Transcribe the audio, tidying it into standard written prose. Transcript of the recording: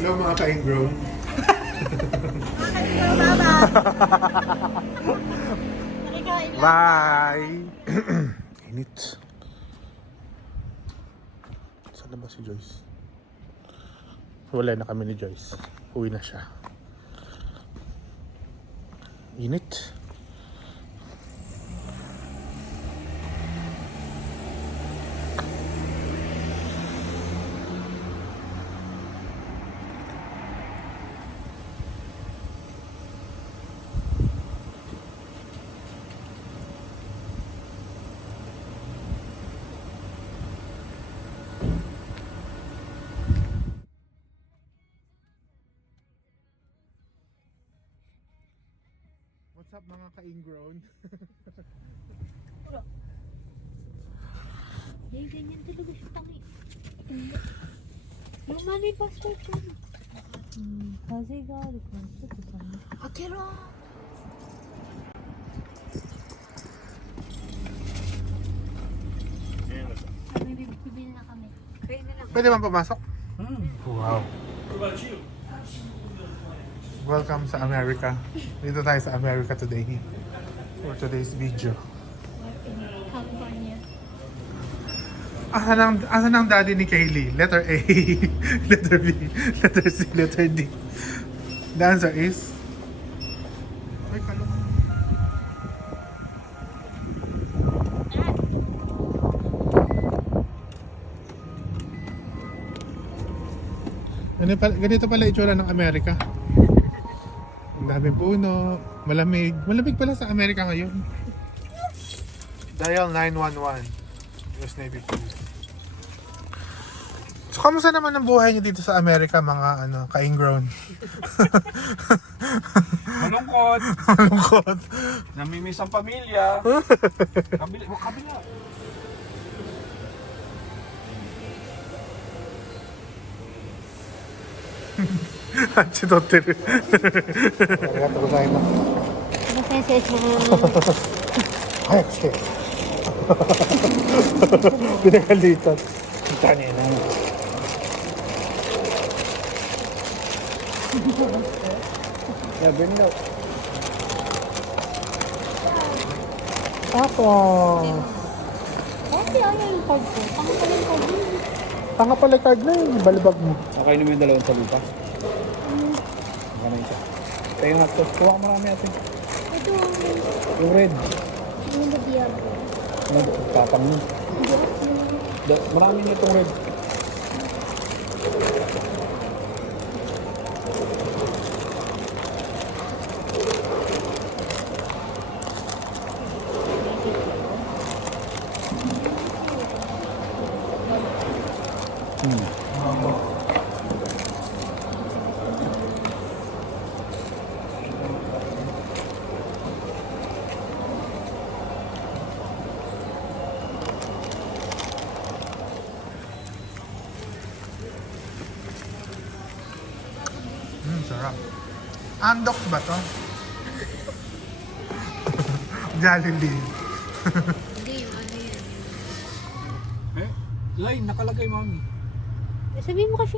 Hello mga ka-ingrown. Bye! Init. Saan na ba si Joyce? Wala na kami ni Joyce. Uwi na siya. Init. What's up mga ka-ingrown? Ay, ganyan talaga siya tangi. Yung money passport ko. Kasi gari ko. Akira! May bibili na kami. Kaya na lang. Pwede man pumasok? Wow. Welcome sa America. Dito tayo sa America today. For today's video. California. Asan ang daddy ni Kaylee? Letter A, letter B, letter C, letter D. The answer is... Ay, kalong. Ganito pala itsura ng Amerika. Ang daming puno, malamig. Malamig pala sa Amerika ngayon. Dial 911. US Navy Police. So, kamusta naman ang buhay niyo dito sa Amerika, mga ka-ingrown? Malungkot. Malungkot. Namimiss ang pamilya. Kabila. Si Totter. Arigato gozaimasu. Hayaku. Pinagalitan. Tani na. Sabi nyo. Tapos. Okay, ano yung card ko? Tanga pala yung card yun. Tanga pala yung card na yun. Balibag mo. Okay naman yung dalawang salita. Baka na isa. Ito yung hot sauce. Kuha marami natin. Ito, Yung red. yung nabiyag. Nagtatang yun. Marami na itong red. Sarap. Andox ba to? Jollibee. Hindi, yung ano yan. Line, nakalagay mami. Sabihin mo kasi